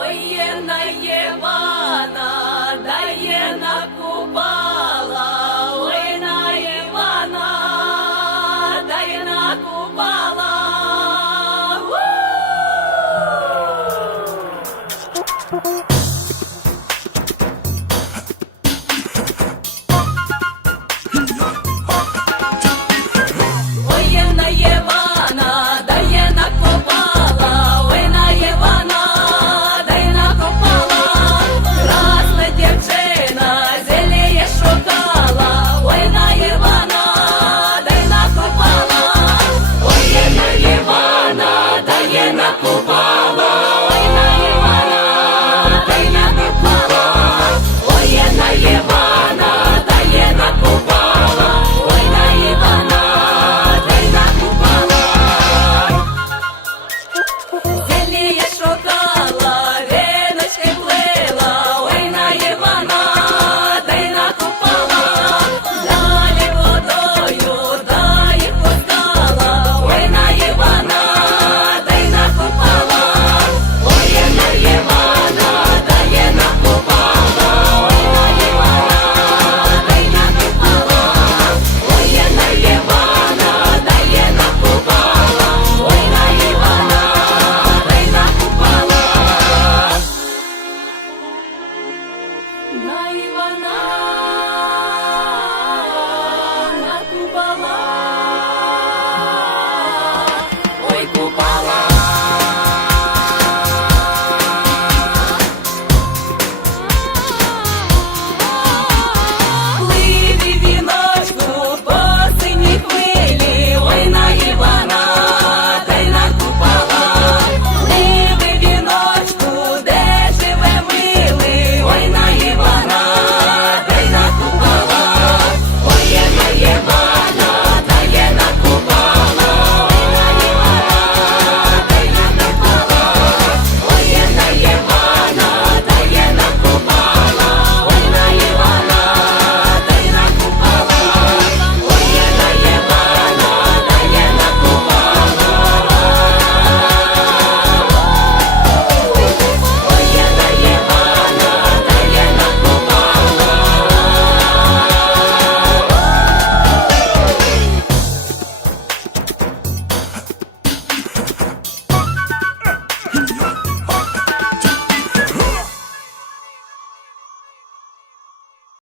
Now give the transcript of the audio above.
Оєна Євана, дає на купала, ой на на купала. на Івана.